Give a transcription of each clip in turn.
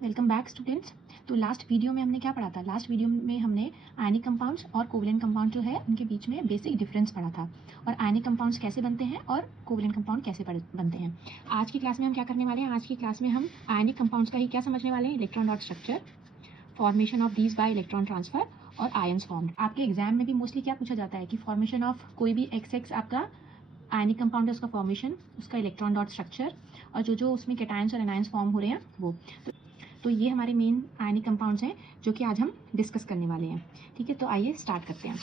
Welcome back students. तो last video में हमने क्या पढ़ा था? लास्ट वीडियो में हमने आयनिक कंपाउंड्स और कोवलेंट कंपाउंड जो है उनके बीच में बेसिक डिफरेंस पढ़ा था और आयनिक कंपाउंड्स कैसे बनते हैं और कोवलेंट कंपाउंड कैसे बनते हैं। आज की क्लास में हम क्या करने वाले हैं? आज की क्लास में हम आयनिक कंपाउंड्स का ही क्या समझने वाले हैं? Electron dot structure, formation of these by electron transfer और आयंस फॉर्म्ड। आपके एग्जाम में भी मोस्टली क्या पूछा जाता है कि फॉर्मेशन ऑफ कोई भी XX आपका आयनिक कंपाउंड है, उसका फॉर्मेशन, उसका इलेक्ट्रॉन डॉट स्ट्रक्चर और जो उसमें कैटायंस और एनायंस फॉर्म हो रहे हैं वो। तो ये हमारे मेन आयनिक कंपाउंड्स हैं जो कि आज हम डिस्कस करने वाले हैं। ठीक है, तो आइए स्टार्ट करते हैं।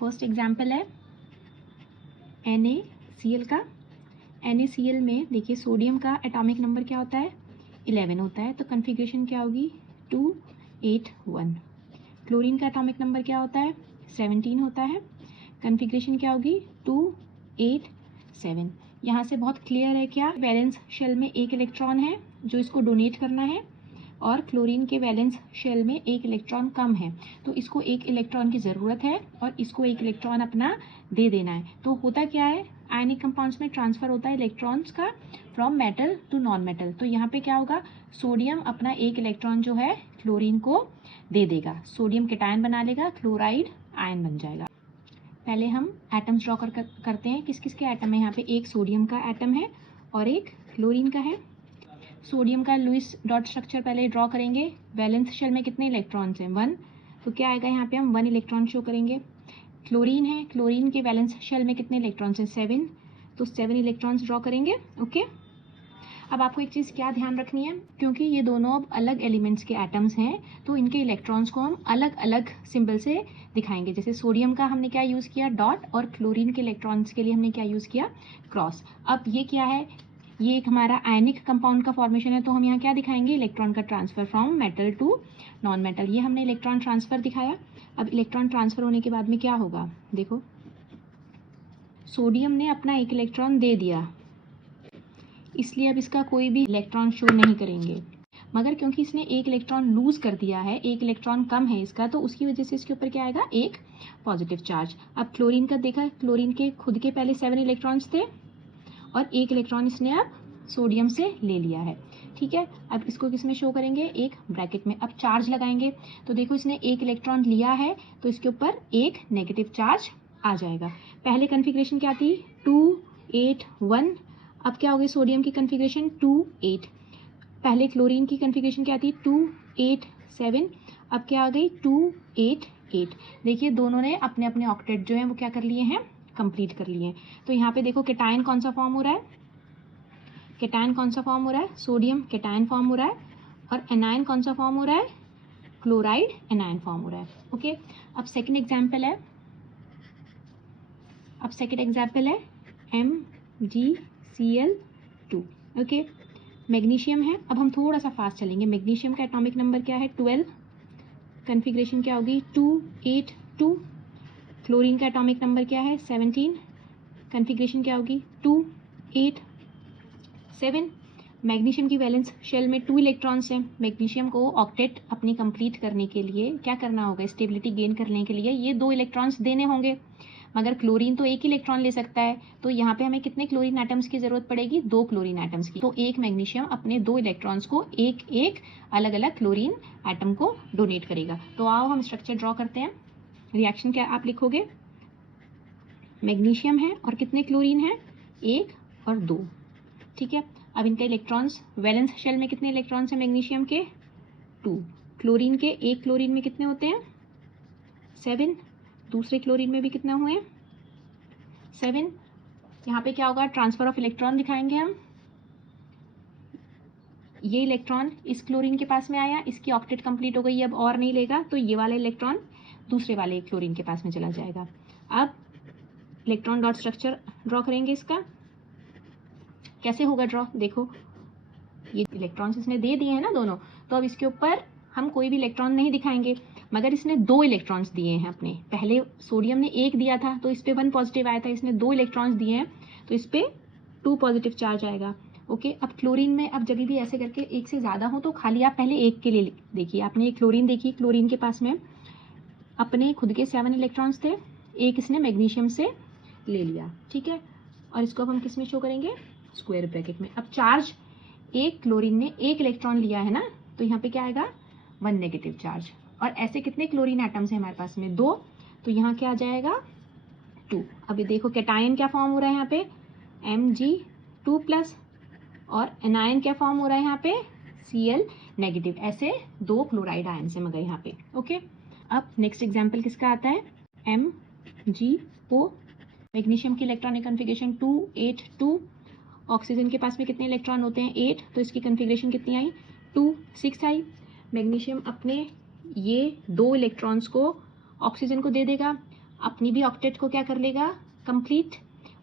फर्स्ट एग्जांपल है NaCl का। NaCl में देखिए सोडियम का एटॉमिक नंबर क्या होता है? 11 होता है, तो कन्फिग्रेशन क्या होगी? 281। क्लोरीन का एटॉमिक नंबर क्या होता है? 17 होता है, कन्फिग्रेशन क्या होगी? 287। यहाँ से बहुत क्लियर है क्या? वैलेंस शेल में एक इलेक्ट्रॉन है जो इसको डोनेट करना है और क्लोरीन के वैलेंस शेल में एक इलेक्ट्रॉन कम है, तो इसको एक इलेक्ट्रॉन की ज़रूरत है और इसको एक इलेक्ट्रॉन अपना दे देना है। तो होता क्या है? आयनिक कंपाउंड्स में ट्रांसफ़र होता है इलेक्ट्रॉन्स का from metal to non metal. तो यहाँ पे क्या होगा? सोडियम अपना एक इलेक्ट्रॉन जो है क्लोरीन को दे देगा, सोडियम कैटायन बना लेगा, क्लोराइड आयन बन जाएगा। पहले हम एटम्स ड्रॉ करते हैं। किस किस के एटम है यहाँ पे? एक सोडियम का एटम है और एक क्लोरीन का है। सोडियम का लुईस डॉट स्ट्रक्चर पहले ड्रॉ करेंगे। वैलेंस शेल में कितने इलेक्ट्रॉन्स हैं? 1, तो क्या आएगा यहाँ पे? हम 1 इलेक्ट्रॉन शो करेंगे। क्लोरीन है, क्लोरीन के वैलेंस शेल में कितने इलेक्ट्रॉन्स हैं? 7, तो 7 इलेक्ट्रॉन्स ड्रॉ करेंगे। ओके, अब आपको एक चीज़ क्या ध्यान रखनी है, क्योंकि ये दोनों अब अलग एलिमेंट्स के एटम्स हैं तो इनके इलेक्ट्रॉन्स को हम अलग अलग सिंबल से दिखाएंगे। जैसे सोडियम का हमने क्या यूज़ किया? डॉट, और क्लोरीन के इलेक्ट्रॉन्स के लिए हमने क्या यूज़ किया? क्रॉस। अब ये क्या है? ये एक हमारा आयनिक कंपाउंड का फॉर्मेशन है, तो हम यहाँ क्या दिखाएंगे? इलेक्ट्रॉन का transfer from metal to non metal. ये हमने इलेक्ट्रॉन ट्रांसफर दिखाया। अब इलेक्ट्रॉन ट्रांसफर होने के बाद में क्या होगा? देखो, सोडियम ने अपना एक इलेक्ट्रॉन दे दिया, इसलिए अब इसका कोई भी इलेक्ट्रॉन शो नहीं करेंगे, मगर क्योंकि इसने एक इलेक्ट्रॉन लूज कर दिया है, एक इलेक्ट्रॉन कम है इसका, तो उसकी वजह से इसके ऊपर क्या आएगा? एक पॉजिटिव चार्ज। अब क्लोरीन का देखा, क्लोरीन के खुद के पहले 7 इलेक्ट्रॉन्स थे और एक इलेक्ट्रॉन इसने अब सोडियम से ले लिया है। ठीक है, अब इसको किस में शो करेंगे? एक ब्रैकेट में। अब चार्ज लगाएंगे, तो देखो इसने एक इलेक्ट्रॉन लिया है तो इसके ऊपर एक नेगेटिव चार्ज आ जाएगा। पहले कन्फिग्रेशन क्या थी? 281। अब क्या हो गई? सोडियम की कन्फिग्रेशन 28। पहले क्लोरीन की कन्फिग्रेशन क्या थी? 287। अब क्या आ गई? 288। देखिए दोनों ने अपने अपने ऑक्टेट जो हैं वो क्या कर लिए हैं? कंप्लीट कर लिए हैं। तो यहाँ पे देखो कैटायन कौन सा फॉर्म हो रहा है? कैटायन कौन सा फॉर्म हो रहा है? सोडियम कैटायन फॉर्म हो रहा है। और एनायन कौन सा फॉर्म हो रहा है? क्लोराइड एनायन फॉर्म हो रहा है। ओके, अब सेकेंड एग्जाम्पल है MgCl2। ओके, मैग्नीशियम है। अब हम थोड़ा सा फास्ट चलेंगे। मैग्नीशियम का एटॉमिक नंबर क्या है? 12। कन्फिग्रेशन क्या होगी? 282। क्लोरीन का एटॉमिक नंबर क्या है? 17। कन्फिग्रेशन क्या होगी? 287। मैग्नीशियम की वैलेंस शेल में 2 इलेक्ट्रॉन्स हैं। मैग्नीशियम को ऑक्टेट अपनी कंप्लीट करने के लिए क्या करना होगा? स्टेबिलिटी गेन करने के लिए ये 2 इलेक्ट्रॉन्स देने होंगे, मगर क्लोरीन तो एक इलेक्ट्रॉन ले सकता है, तो यहाँ पे हमें कितने क्लोरीन एटम्स की जरूरत पड़ेगी? 2 क्लोरीन एटम्स की। तो एक मैग्नीशियम अपने 2 इलेक्ट्रॉन्स को एक एक अलग अलग क्लोरीन एटम को डोनेट करेगा। तो आओ हम स्ट्रक्चर ड्रॉ करते हैं। रिएक्शन क्या आप लिखोगे? मैग्नीशियम है और कितने क्लोरीन है? 1 और 2। ठीक है, अब इनका इलेक्ट्रॉन्स, वैलेंस शेल में कितने इलेक्ट्रॉन्स हैं मैग्नीशियम के? 2। क्लोरीन के एक क्लोरीन में कितने होते हैं? 7। दूसरे क्लोरीन में भी कितना हुए? 7। यहाँ पे क्या होगा? ट्रांसफर ऑफ इलेक्ट्रॉन दिखाएंगे हम। ये इलेक्ट्रॉन इस क्लोरीन के पास में आया, इसकी ऑक्टेट कंप्लीट हो गई, अब और नहीं लेगा, तो ये वाला इलेक्ट्रॉन दूसरे वाले क्लोरीन के पास में चला जाएगा। अब इलेक्ट्रॉन डॉट स्ट्रक्चर ड्रॉ करेंगे इसका। कैसे होगा ड्रॉ? देखो, ये इलेक्ट्रॉन्स इसने दे दिए हैं ना दोनों, तो अब इसके ऊपर हम कोई भी इलेक्ट्रॉन नहीं दिखाएंगे, मगर इसने 2 इलेक्ट्रॉन्स दिए हैं अपने। पहले सोडियम ने 1 दिया था तो इस पर 1 पॉजिटिव आया था, इसने 2 इलेक्ट्रॉन्स दिए हैं तो इस पर 2 पॉजिटिव चार्ज आएगा। ओके, अब क्लोरीन में अब जब भी ऐसे करके एक से ज़्यादा हो तो खाली आप पहले एक के लिए देखिए। आपने एक क्लोरीन देखी, क्लोरीन के पास में अपने खुद के 7 इलेक्ट्रॉन्स थे, एक इसने मैग्नीशियम से ले लिया। ठीक है, और इसको अब हम किस में शो करेंगे? स्क्वायर ब्रैकेट में। अब चार्ज एक क्लोरीन ने एक इलेक्ट्रॉन लिया है ना, तो यहाँ पे क्या आएगा 1 नेगेटिव चार्ज। और ऐसे कितने क्लोरीन एटम्स हैं हमारे पास में 2, तो यहाँ क्या आ जाएगा 2। अभी देखो कैटायन क्या फॉर्म हो रहा है यहाँ पे Mg2+, और एनायन क्या फॉर्म हो रहा है यहाँ पे Cl नेगेटिव। ऐसे 2 क्लोराइड आयन है मगर यहाँ पे। ओके, अब नेक्स्ट एग्जाम्पल किसका आता है MgO। मैग्नीशियम की इलेक्ट्रॉनिक कन्फिग्रेशन 2 8 2। ऑक्सीजन के पास में कितने इलेक्ट्रॉन होते हैं 8, तो इसकी कन्फिग्रेशन कितनी आई 2 6 आई। मैग्नीशियम अपने ये 2 इलेक्ट्रॉन्स को ऑक्सीजन को दे देगा, अपनी भी ऑक्टेट को क्या कर लेगा कंप्लीट,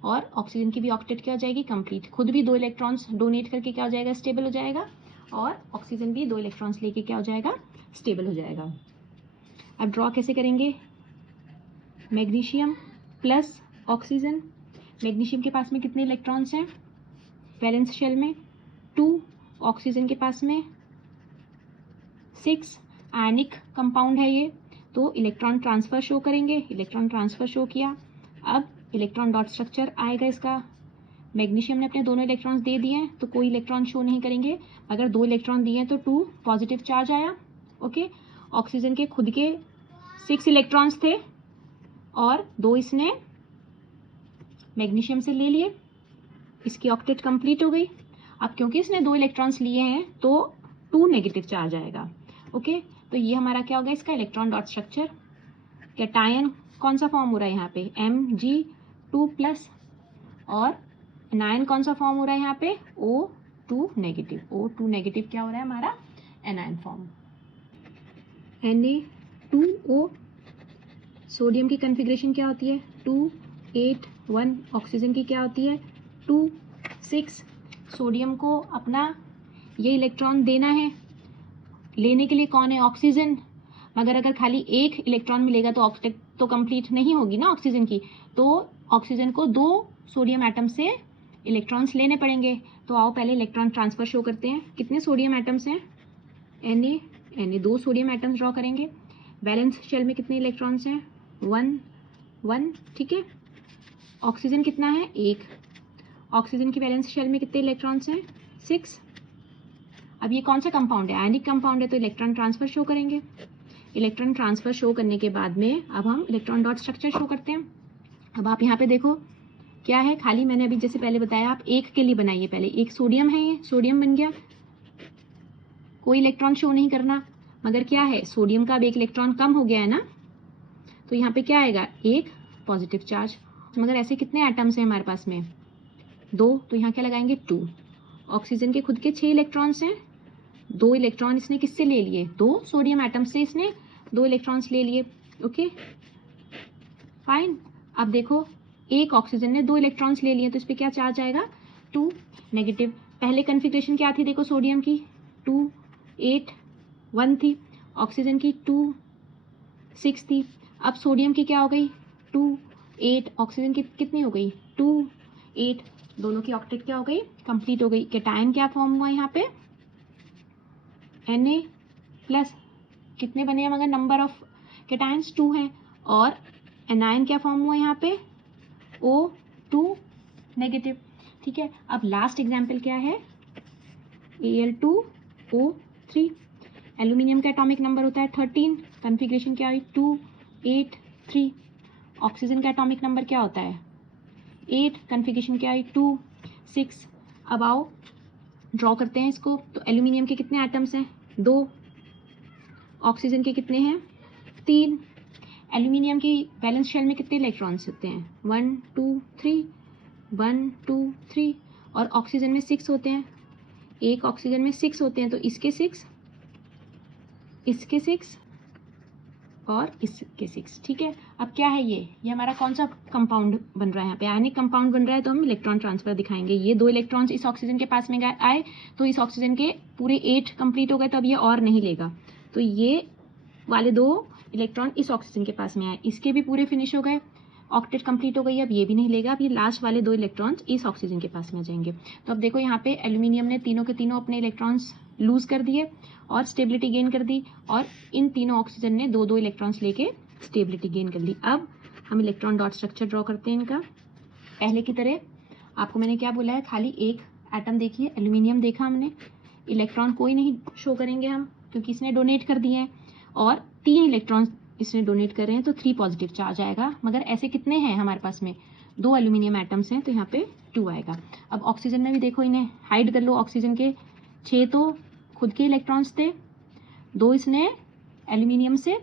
और ऑक्सीजन की भी ऑक्टेट क्या हो जाएगी कंप्लीट। खुद भी 2 इलेक्ट्रॉन्स डोनेट करके क्या हो जाएगा स्टेबल हो जाएगा, और ऑक्सीजन भी 2 इलेक्ट्रॉन्स लेके क्या हो जाएगा स्टेबल हो जाएगा। अब ड्रॉ कैसे करेंगे, मैग्नीशियम प्लस ऑक्सीजन। मैग्नीशियम के पास में कितने इलेक्ट्रॉन्स हैं वैलेंस शेल में 2, ऑक्सीजन के पास में 6। आयनिक कंपाउंड है ये, तो इलेक्ट्रॉन ट्रांसफर शो करेंगे, इलेक्ट्रॉन ट्रांसफर शो किया। अब इलेक्ट्रॉन डॉट स्ट्रक्चर आएगा इसका। मैग्नीशियम ने अपने दोनों इलेक्ट्रॉन्स दे दिए हैं तो कोई इलेक्ट्रॉन शो नहीं करेंगे। अगर 2 इलेक्ट्रॉन दिए हैं तो 2 पॉजिटिव चार्ज आया। ओके, ऑक्सीजन के खुद के 6 इलेक्ट्रॉन्स थे और 2 इसने मैग्नीशियम से ले लिए, इसकी ऑक्टेट कंप्लीट हो गई। अब क्योंकि इसने 2 इलेक्ट्रॉन्स लिए हैं तो 2 नेगेटिव चार्ज आएगा। ओके, तो ये हमारा क्या होगा इसका इलेक्ट्रॉन डॉट स्ट्रक्चर। कैटायन कौन सा फॉर्म हो रहा है यहाँ पे Mg2+, और एनायन कौन सा फॉर्म हो रहा है यहाँ पे O2 नेगेटिव। O2 नेगेटिव क्या हो रहा है हमारा एनायन फॉर्म। Na2O। सोडियम की कन्फिग्रेशन क्या होती है 2 8 1। ऑक्सीजन की क्या होती है 2 6। सोडियम को अपना ये इलेक्ट्रॉन देना है, लेने के लिए कौन है ऑक्सीजन, मगर अगर खाली एक इलेक्ट्रॉन मिलेगा तो ऑक्टेट तो कंप्लीट नहीं होगी ना ऑक्सीजन की, तो ऑक्सीजन को 2 सोडियम एटम से इलेक्ट्रॉन्स लेने पड़ेंगे। तो आओ पहले इलेक्ट्रॉन ट्रांसफर शो करते हैं। कितने सोडियम एटम्स हैं Na 2 सोडियम एटम्स ड्रॉ करेंगे। बैलेंस शेल में कितने इलेक्ट्रॉन्स हैं 1 1। ठीक है, ऑक्सीजन कितना है 1। ऑक्सीजन की वैलेंस शेल में कितने इलेक्ट्रॉन्स हैं 6। अब ये कौन सा कंपाउंड है आयनिक कंपाउंड है, तो इलेक्ट्रॉन ट्रांसफर शो करेंगे। इलेक्ट्रॉन ट्रांसफर शो करने के बाद में अब हम इलेक्ट्रॉन डॉट स्ट्रक्चर शो करते हैं। अब आप यहाँ पे देखो क्या है, खाली मैंने अभी जैसे पहले बताया आप एक के लिए बनाइए। पहले एक सोडियम है, ये सोडियम बन गया, कोई इलेक्ट्रॉन शो नहीं करना, मगर क्या है सोडियम का अब एक इलेक्ट्रॉन कम हो गया है ना, तो यहाँ पे क्या आएगा एक पॉजिटिव चार्ज। मगर ऐसे कितने एटम्स हैं हमारे पास में 2, तो यहाँ क्या लगाएंगे 2। ऑक्सीजन के खुद के 6 इलेक्ट्रॉन्स हैं, 2 इलेक्ट्रॉन इसने किससे ले लिए 2 सोडियम एटम से इसने 2 इलेक्ट्रॉन्स ले लिए। Okay fine. अब देखो एक ऑक्सीजन ने 2 इलेक्ट्रॉन्स ले लिए, तो इस पर क्या चार्ज आएगा 2 नेगेटिव। पहले कन्फिग्रेशन क्या थी देखो, सोडियम की 2 8 1 थी, ऑक्सीजन की 2 6 थी। अब सोडियम की क्या हो गई 2 8, ऑक्सीजन की कितनी हो गई 2 8, दोनों की ऑक्टेट क्या हो गई कंप्लीट हो गई। कैटायन क्या फॉर्म हुआ यहाँ पे Na+, कितने बने हैं मगर नंबर ऑफ कैटायंस 2 हैं, और एनायन क्या फॉर्म हुआ यहाँ पे O2 नेगेटिव। ठीक है, अब लास्ट एग्जाम्पल क्या है Al2O3। एल्यूमिनियम का एटॉमिक नंबर होता है 13, कन्फिग्रेशन क्या हुई 2 8 3। ऑक्सीजन का एटॉमिक नंबर क्या होता है 8, कन्फिग्रेशन क्या हुई 2 6। अब आओ ड्रॉ करते हैं इसको। तो एल्यूमिनियम के कितने एटम्स हैं 2, ऑक्सीजन के कितने हैं 3। एल्यूमिनियम की वैलेंस शेल में कितने इलेक्ट्रॉन्स होते हैं 1 2 3 1 2 3, और ऑक्सीजन में 6 होते हैं, एक ऑक्सीजन में 6 होते हैं, तो इसके 6 इसके 6 और इसके 6। ठीक है, अब क्या है ये हमारा कौन सा कंपाउंड बन रहा है यहाँ पे आयनिक कंपाउंड बन रहा है, तो हम इलेक्ट्रॉन ट्रांसफर दिखाएंगे। ये 2 इलेक्ट्रॉन्स इस ऑक्सीजन के पास में आए तो इस ऑक्सीजन के पूरे 8 कंप्लीट हो गए, तो अब ये और नहीं लेगा, तो ये वाले 2 इलेक्ट्रॉन इस ऑक्सीजन के पास में आए, इसके भी पूरे फिनिश हो गए, ऑक्टेट कंप्लीट हो गई। अब ये भी नहीं लेगा, अब ये लास्ट वाले 2 इलेक्ट्रॉन्स इस ऑक्सीजन के पास में आ जाएंगे। तो अब देखो यहाँ पे एल्यूमिनियम ने तीनों के तीनों अपने इलेक्ट्रॉन्स लूज कर दिए और स्टेबिलिटी गेन कर दी, और इन तीनों ऑक्सीजन ने 2 इलेक्ट्रॉन्स लेके स्टेबिलिटी गेन कर ली। अब हम इलेक्ट्रॉन डॉट स्ट्रक्चर ड्रॉ करते हैं इनका पहले की तरह। आपको मैंने क्या बोला है, खाली एक एटम देखिए, एल्यूमिनियम देखा हमने, इलेक्ट्रॉन कोई नहीं शो करेंगे हम क्योंकि इसने डोनेट कर दिए हैं, और 3 इलेक्ट्रॉन इसने डोनेट कर रहे हैं तो 3 पॉजिटिव चार्ज आएगा। मगर ऐसे कितने हैं हमारे पास में, 2 एल्यूमिनियम एटम्स हैं तो यहाँ पे 2 आएगा। अब ऑक्सीजन में भी देखो, इन्हें हाइड कर लो, ऑक्सीजन के 6 तो खुद के इलेक्ट्रॉन्स थे, 2 इसने एल्यूमिनियम से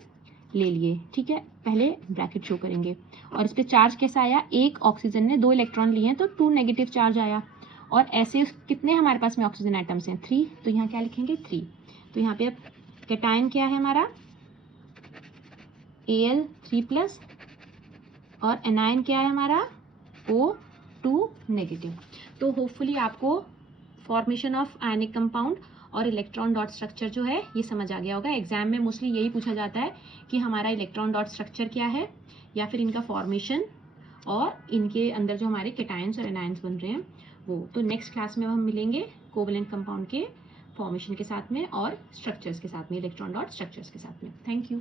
ले लिए, ठीक है, पहले ब्रैकेट शो करेंगे। और इस पर चार्ज कैसा आया, एक ऑक्सीजन ने 2 इलेक्ट्रॉन लिए हैं तो 2 नेगेटिव चार्ज आया। और ऐसे कितने हमारे पास में ऑक्सीजन एटम्स हैं, 3, तो यहाँ क्या लिखेंगे 3। तो यहाँ पे अब कैटायन क्या है हमारा, Al3+, और एनायन क्या है हमारा, O2 नेगेटिव। तो होपफुली आपको फॉर्मेशन ऑफ आयनिक कंपाउंड और इलेक्ट्रॉन डॉट स्ट्रक्चर जो है ये समझ आ गया होगा। एग्जाम में मोस्टली यही पूछा जाता है कि हमारा इलेक्ट्रॉन डॉट स्ट्रक्चर क्या है, या फिर इनका फॉर्मेशन, और इनके अंदर जो हमारे कैटायंस और एनायंस बन रहे हैं वो। तो नेक्स्ट क्लास में हम मिलेंगे कोवलेंट कंपाउंड के फॉर्मेशन के साथ में और स्ट्रक्चर्स के साथ में, इलेक्ट्रॉन डॉट स्ट्रक्चर्स के साथ में। Thank you.